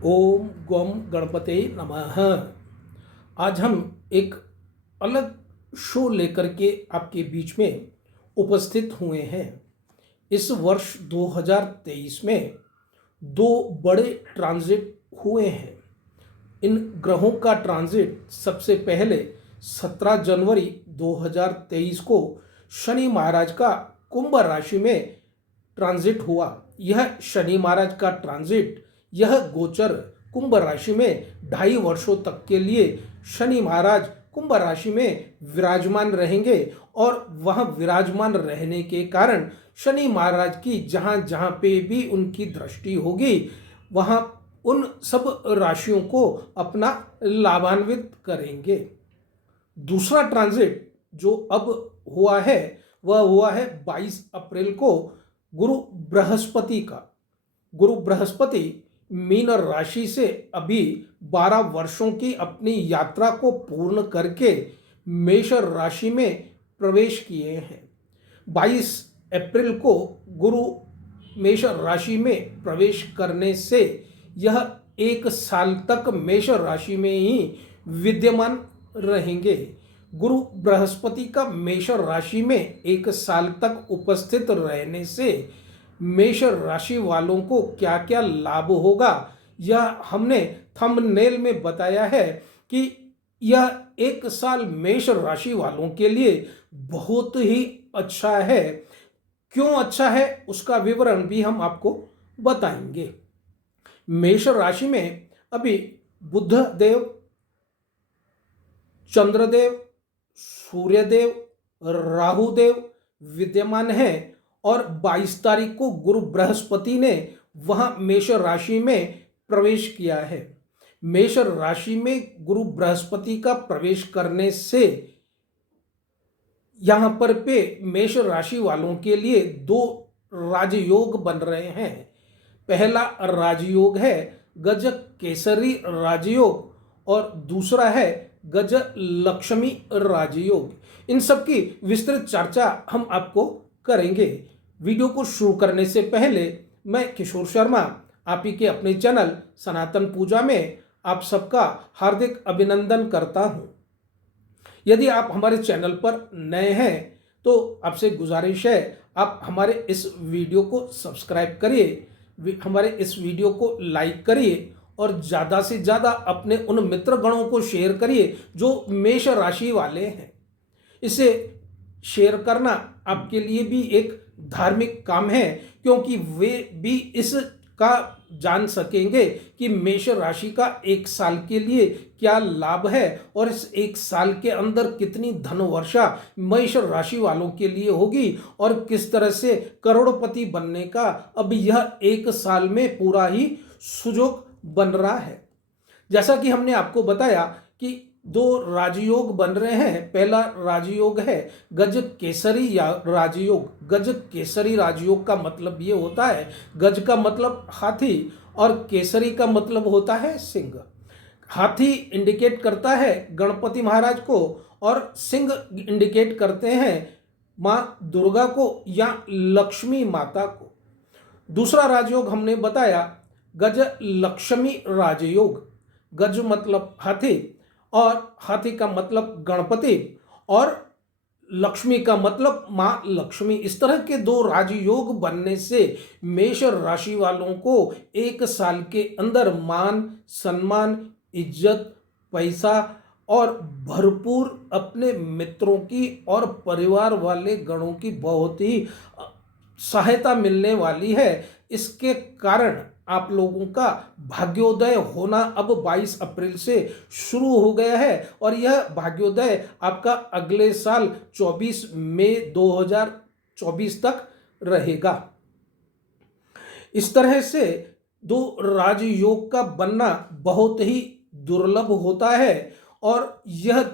ओम गम गणपते नमः। आज हम एक अलग शो लेकर के आपके बीच में उपस्थित हुए हैं। इस वर्ष 2023 में दो बड़े ट्रांजिट हुए हैं। इन ग्रहों का ट्रांजिट सबसे पहले 17 जनवरी 2023 को शनि महाराज का कुंभ राशि में ट्रांजिट हुआ। यह शनि महाराज का ट्रांजिट, यह गोचर कुंभ राशि में 2.5 वर्षों तक के लिए शनि महाराज कुंभ राशि में विराजमान रहेंगे और वह विराजमान रहने के कारण शनि महाराज की जहां जहां पे भी उनकी दृष्टि होगी वहां उन सब राशियों को अपना लाभान्वित करेंगे। दूसरा ट्रांजिट जो अब हुआ है वह हुआ है 22 अप्रैल को गुरु बृहस्पति का। गुरु बृहस्पति मीन राशि से अभी 12 वर्षों की अपनी यात्रा को पूर्ण करके मेष राशि में प्रवेश किए हैं। 22 अप्रैल को गुरु मेष राशि में प्रवेश करने से यह 1 साल तक मेष राशि में ही विद्यमान रहेंगे। गुरु बृहस्पति का मेष राशि में 1 साल तक उपस्थित रहने से मेष राशि वालों को क्या क्या लाभ होगा यह हमने थंबनेल में बताया है कि यह 1 साल मेष राशि वालों के लिए बहुत ही अच्छा है। क्यों अच्छा है उसका विवरण भी हम आपको बताएंगे। मेष राशि में अभी बुध देव, चंद्रदेव, सूर्यदेव, राहुदेव विद्यमान है और 22 तारीख को गुरु बृहस्पति ने वहां मेष राशि में प्रवेश किया है। मेष राशि में गुरु बृहस्पति का प्रवेश करने से यहां पर पे मेष राशि वालों के लिए 2 राजयोग बन रहे हैं। पहला राजयोग है गज केसरी राजयोग और दूसरा है गज लक्ष्मी राजयोग। इन सब की विस्तृत चर्चा हम आपको करेंगे। वीडियो को शुरू करने से पहले मैं किशोर शर्मा आप ही के अपने चैनल सनातन पूजा में आप सबका हार्दिक अभिनंदन करता हूं। यदि आप हमारे चैनल पर नए हैं तो आपसे गुजारिश है आप हमारे इस वीडियो को सब्सक्राइब करिए, हमारे इस वीडियो को लाइक करिए और ज़्यादा से ज़्यादा अपने उन मित्रगणों को शेयर करिए जो मेष राशि वाले हैं। इसे शेयर करना आपके लिए भी एक धार्मिक काम है क्योंकि वे भी इसका जान सकेंगे कि मेष राशि का 1 साल के लिए क्या लाभ है और इस 1 साल के अंदर कितनी धन वर्षा मेष राशि वालों के लिए होगी और किस तरह से करोड़पति बनने का अब यह 1 साल में पूरा ही सुयोग बन रहा है। जैसा कि हमने आपको बताया कि 2 राजयोग बन रहे हैं। पहला राजयोग है गज केसरी या राजयोग। गज केसरी राजयोग का मतलब ये होता है, गज का मतलब हाथी और केसरी का मतलब होता है सिंह। हाथी इंडिकेट करता है गणपति महाराज को और सिंह इंडिकेट करते हैं माँ दुर्गा को या लक्ष्मी माता को। दूसरा राजयोग हमने बताया गज लक्ष्मी राजयोग। गज मतलब हाथी और हाथी का मतलब गणपति और लक्ष्मी का मतलब मां लक्ष्मी। इस तरह के 2 राजयोग बनने से मेष राशि वालों को 1 साल के अंदर मान सम्मान, इज्जत, पैसा और भरपूर अपने मित्रों की और परिवार वाले गणों की बहुत ही सहायता मिलने वाली है। इसके कारण आप लोगों का भाग्योदय होना अब 22 अप्रैल से शुरू हो गया है और यह भाग्योदय आपका अगले साल 24 मई 2024 तक रहेगा। इस तरह से 2 राजयोग का बनना बहुत ही दुर्लभ होता है और यह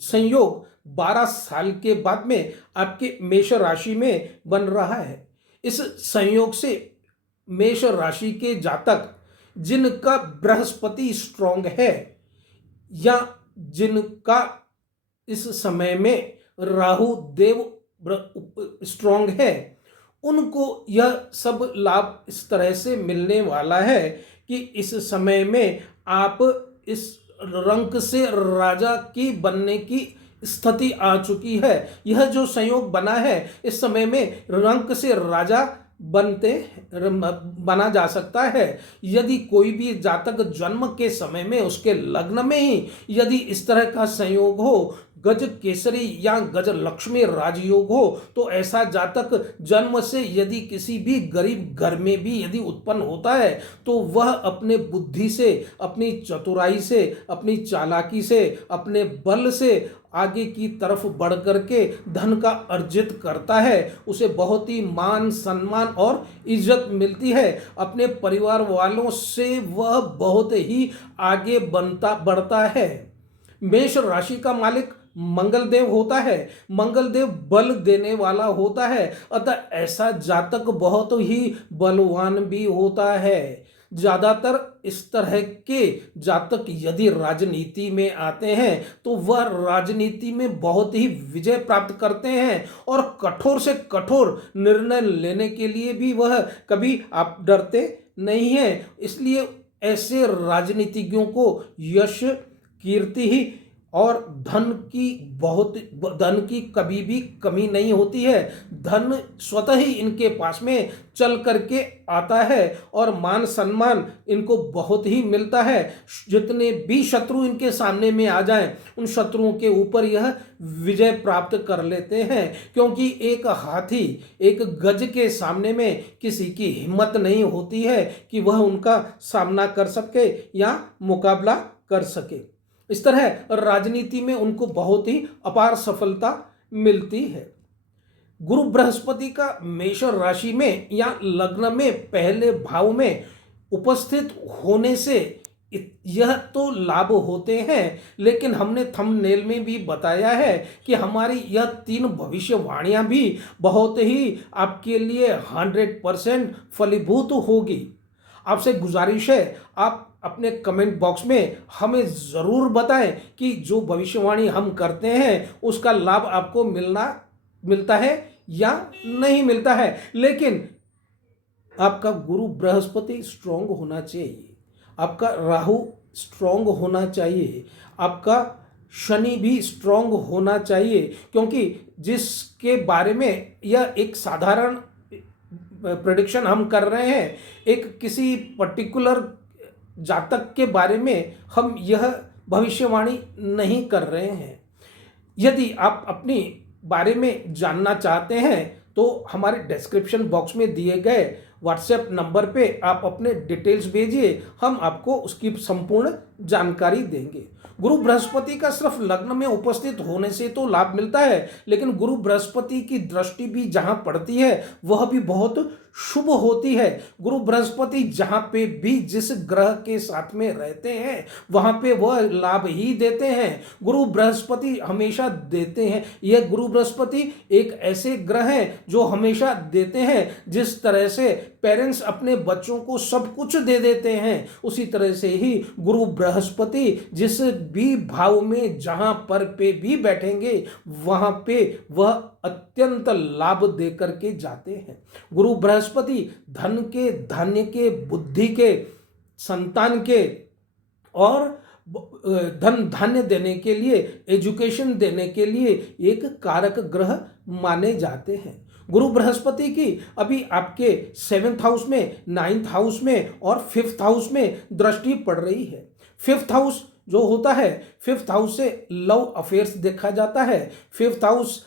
संयोग 12 साल के बाद में आपके मेष राशि में बन रहा है। इस संयोग से मेष राशि के जातक जिनका बृहस्पति स्ट्रांग है या जिनका इस समय में राहु देव स्ट्रांग है उनको यह सब लाभ इस तरह से मिलने वाला है कि इस समय में आप इस रंक से राजा की बनने की स्थिति आ चुकी है। यह जो संयोग बना है, इस समय में रंक से राजा बना जा सकता है। यदि कोई भी जातक जन्म के समय में उसके लग्न में ही यदि इस तरह का संयोग हो, गज केसरी या गज लक्ष्मी राजयोग हो, तो ऐसा जातक जन्म से यदि किसी भी गरीब घर में भी यदि उत्पन्न होता है, तो वह अपने बुद्धि से, अपनी चतुराई से, अपनी चालाकी से, अपने बल से आगे की तरफ बढ़ करके धन का अर्जित करता है। उसे बहुत ही मान सम्मान और इज्जत मिलती है। अपने परिवार वालों से वह बहुत ही आगे बढ़ता है। मेष राशि का मालिक मंगल देव होता है। मंगल देव बल देने वाला होता है, अतः ऐसा जातक बहुत ही बलवान भी होता है। ज्यादातर इस तरह के जातक यदि राजनीति में आते हैं तो वह राजनीति में बहुत ही विजय प्राप्त करते हैं और कठोर से कठोर निर्णय लेने के लिए भी वह कभी आप डरते नहीं हैं। इसलिए ऐसे राजनीतिज्ञों को यश, कीर्ति ही और धन की कभी भी कमी नहीं होती है। धन स्वतः ही इनके पास में चल करके आता है और मान सम्मान इनको बहुत ही मिलता है। जितने भी शत्रु इनके सामने में आ जाएं, उन शत्रुओं के ऊपर यह विजय प्राप्त कर लेते हैं, क्योंकि एक हाथी, एक गज के सामने में किसी की हिम्मत नहीं होती है कि वह उनका सामना कर सके या मुकाबला कर सके। इस तरह राजनीति में उनको बहुत ही अपार सफलता मिलती है। गुरु बृहस्पति का मेष राशि में या लग्न में पहले भाव में उपस्थित होने से यह तो लाभ होते हैं, लेकिन हमने थंबनेल में भी बताया है कि हमारी यह 3 भविष्यवाणियां भी बहुत ही आपके लिए 100% फलीभूत होगी। आपसे गुजारिश है, आप अपने कमेंट बॉक्स में हमें ज़रूर बताएं कि जो भविष्यवाणी हम करते हैं उसका लाभ आपको मिलता है या नहीं मिलता है। लेकिन आपका गुरु बृहस्पति स्ट्रांग होना चाहिए, आपका राहु स्ट्रांग होना चाहिए, आपका शनि भी स्ट्रांग होना चाहिए, क्योंकि जिसके बारे में यह एक साधारण प्रेडिक्शन हम कर रहे हैं, एक किसी पर्टिकुलर जातक के बारे में हम यह भविष्यवाणी नहीं कर रहे हैं। यदि आप अपनी बारे में जानना चाहते हैं तो हमारे डिस्क्रिप्शन बॉक्स में दिए गए व्हाट्सएप नंबर पे आप अपने डिटेल्स भेजिए, हम आपको उसकी संपूर्ण जानकारी देंगे। गुरु बृहस्पति का सिर्फ लग्न में उपस्थित होने से तो लाभ मिलता है, लेकिन गुरु बृहस्पति की दृष्टि भी जहां पड़ती है वह भी बहुत शुभ होती है। गुरु बृहस्पति जहां पे भी जिस ग्रह के साथ में रहते हैं वहां पे वह लाभ ही देते हैं। गुरु बृहस्पति हमेशा देते हैं। यह गुरु बृहस्पति एक ऐसे ग्रह हैं जो हमेशा देते हैं। जिस तरह से पेरेंट्स अपने बच्चों को सब कुछ दे देते हैं, उसी तरह से ही गुरु बृहस्पति जिस भी भाव में जहां पर पे भी बैठेंगे वहां पे वह अत्यंत लाभ दे करके जाते हैं। गुरु बृहस्पति धन के, धान्य के, बुद्धि के, संतान के और धन धान्य देने के लिए, एजुकेशन देने के लिए एक कारक ग्रह माने जाते हैं। गुरु बृहस्पति की अभी आपके 7th हाउस में, 9th हाउस में और 5th हाउस में दृष्टि पड़ रही है। 5th हाउस जो होता है, 5th हाउस से लव अफेयर्स देखा जाता है। 5th हाउस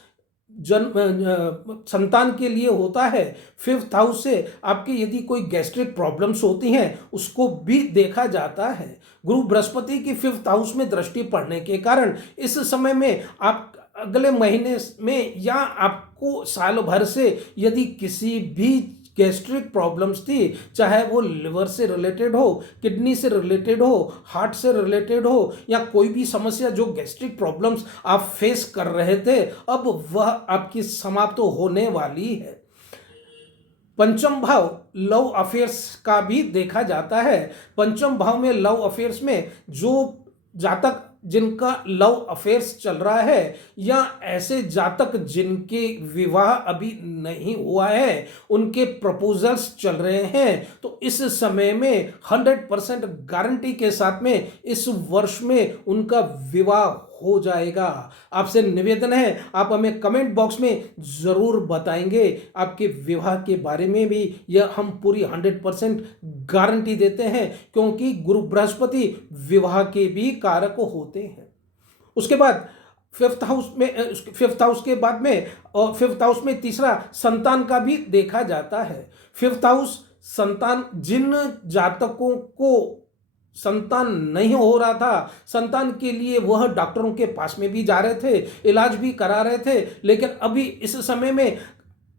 संतान के लिए होता है। 5th हाउस से आपके यदि कोई गैस्ट्रिक प्रॉब्लम्स होती हैं उसको भी देखा जाता है। गुरु बृहस्पति की 5th हाउस में दृष्टि पड़ने के कारण इस समय में आप अगले महीने में या आपको साल भर से यदि किसी भी गैस्ट्रिक प्रॉब्लम्स थी, चाहे वो लिवर से रिलेटेड हो, किडनी से रिलेटेड हो, हार्ट से रिलेटेड हो, या कोई भी समस्या जो गैस्ट्रिक प्रॉब्लम्स आप फेस कर रहे थे, अब वह आपकी समाप्त होने वाली है। पंचम भाव लव अफेयर्स का भी देखा जाता है। पंचम भाव में लव अफेयर्स में जो जातक जिनका लव अफेयर्स चल रहा है या ऐसे जातक जिनके विवाह अभी नहीं हुआ है, उनके प्रपोजल्स चल रहे हैं, तो इस समय में 100% गारंटी के साथ में इस वर्ष में उनका विवाह हो जाएगा। आपसे निवेदन है, आप हमें कमेंट बॉक्स में ज़रूर बताएंगे आपके विवाह के बारे में भी। यह हम पूरी 100% गारंटी देते हैं, क्योंकि गुरु बृहस्पति विवाह के भी कारक होते हैं। उसके बाद फिफ्थ हाउस के बाद में और फिफ्थ हाउस में तीसरा संतान का भी देखा जाता है। फिफ्थ हाउस संतान, जिन जातकों को संतान नहीं हो रहा था, संतान के लिए वह डॉक्टरों के पास में भी जा रहे थे, इलाज भी करा रहे थे, लेकिन अभी इस समय में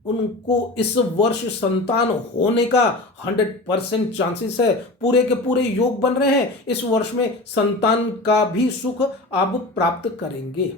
उनको इस वर्ष संतान होने का 100% चांसेस है। पूरे के पूरे योग बन रहे हैं, इस वर्ष में संतान का भी सुख आप प्राप्त करेंगे।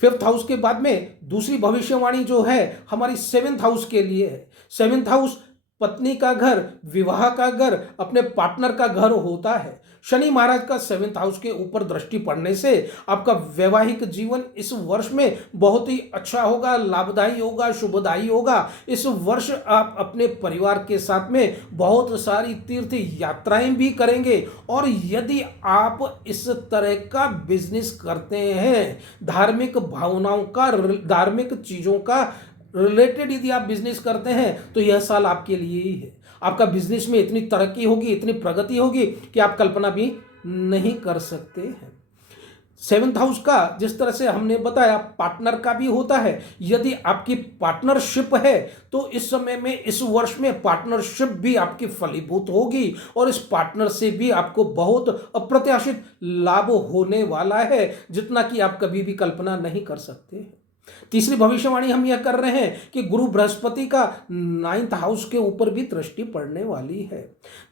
फिफ्थ हाउस के बाद में दूसरी भविष्यवाणी जो है हमारी सेवेंथ हाउस के लिए है। सेवेंथ हाउस पत्नी का घर, विवाह का घर, अपने पार्टनर का घर होता है। शनि महाराज का सेवेंथ हाउस के ऊपर दृष्टि पड़ने से आपका वैवाहिक जीवन इस वर्ष में बहुत ही अच्छा होगा, लाभदायी होगा, शुभदायी होगा। इस वर्ष आप अपने परिवार के साथ में बहुत सारी तीर्थ यात्राएं भी करेंगे। और यदि आप इस तरह का बिजनेस करते हैं, धार्मिक भावनाओं का, धार्मिक चीज़ों का रिलेटेड यदि आप बिजनेस करते हैं, तो यह साल आपके लिए ही है। आपका बिजनेस में इतनी तरक्की होगी, इतनी प्रगति होगी कि आप कल्पना भी नहीं कर सकते हैं। सेवेंथ हाउस का जिस तरह से हमने बताया पार्टनर का भी होता है। यदि आपकी पार्टनरशिप है तो इस समय में, इस वर्ष में पार्टनरशिप भी आपकी फलीभूत होगी और इस पार्टनर से भी आपको बहुत अप्रत्याशित लाभ होने वाला है, जितना कि आप कभी भी कल्पना नहीं कर सकते। तीसरी भविष्यवाणी हम यह कर रहे हैं कि गुरु बृहस्पति का 9th हाउस के ऊपर भी दृष्टि पड़ने वाली है।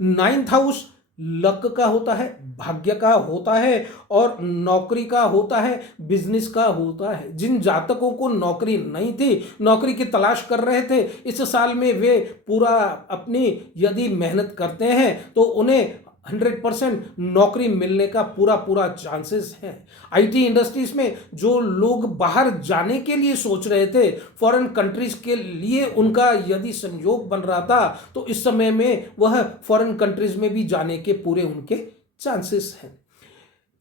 9th हाउस लक का होता है, भाग्य का होता है और नौकरी का होता है, बिजनेस का होता है। जिन जातकों को नौकरी नहीं थी, नौकरी की तलाश कर रहे थे, इस साल में वे पूरा अपनी यदि मेहनत करते हैं तो उन्हें 100% नौकरी मिलने का पूरा चांसेस है। आईटी इंडस्ट्रीज में जो लोग बाहर जाने के लिए सोच रहे थे, फॉरेन कंट्रीज के लिए उनका यदि संयोग बन रहा था, तो इस समय में वह फॉरेन कंट्रीज में भी जाने के पूरे उनके चांसेस हैं।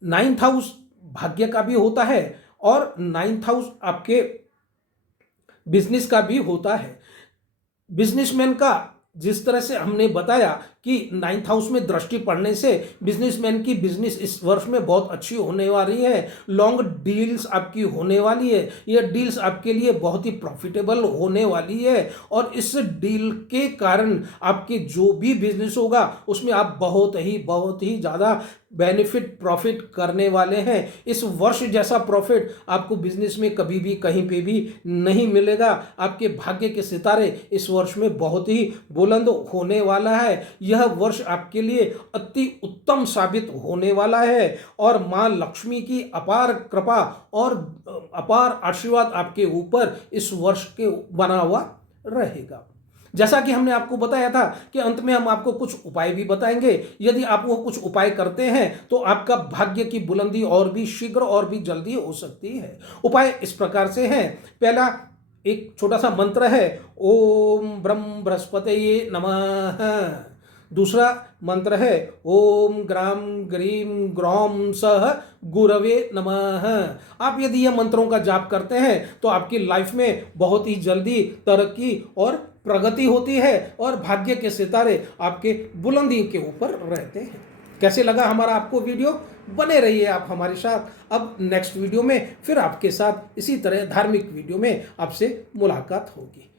9th हाउस भाग्य का भी होता है और 9th हाउस आपके बिजनेस का भी होता है। बिजनेसमैन का जिस तरह से हमने बताया कि 9th हाउस में दृष्टि पड़ने से बिजनेसमैन की बिजनेस इस वर्ष में बहुत अच्छी होने वाली है। लॉन्ग डील्स आपकी होने वाली है, ये डील्स आपके लिए बहुत ही प्रॉफिटेबल होने वाली है और इस डील के कारण आपके जो भी बिजनेस होगा उसमें आप बहुत ही ज़्यादा बेनिफिट प्रॉफिट करने वाले हैं। इस वर्ष जैसा प्रॉफिट आपको बिजनेस में कभी भी कहीं पे भी नहीं मिलेगा। आपके भाग्य के सितारे इस वर्ष में बहुत ही बुलंद होने वाला है। यह वर्ष आपके लिए अति उत्तम साबित होने वाला है और मां लक्ष्मी की अपार कृपा और अपार आशीर्वाद आपके ऊपर इस वर्ष के बना हुआ रहेगा। जैसा कि हमने आपको बताया था कि अंत में हम आपको कुछ उपाय भी बताएंगे। यदि आप वो कुछ उपाय करते हैं तो आपका भाग्य की बुलंदी और भी शीघ्र और भी जल्दी हो सकती है। उपाय इस प्रकार से हैं। पहला एक छोटा सा मंत्र है, ओम ब्रह्म बृहस्पतये नमः। दूसरा मंत्र है, ओम ग्राम ग्रीम ग्रौम सह गुरवे नमः। आप यदि यह मंत्रों का जाप करते हैं तो आपकी लाइफ में बहुत ही जल्दी तरक्की और प्रगति होती है और भाग्य के सितारे आपके बुलंदी के ऊपर रहते हैं। कैसे लगा हमारा आपको वीडियो? बने रहिए आप हमारे साथ। अब नेक्स्ट वीडियो में फिर आपके साथ इसी तरह धार्मिक वीडियो में आपसे मुलाकात होगी।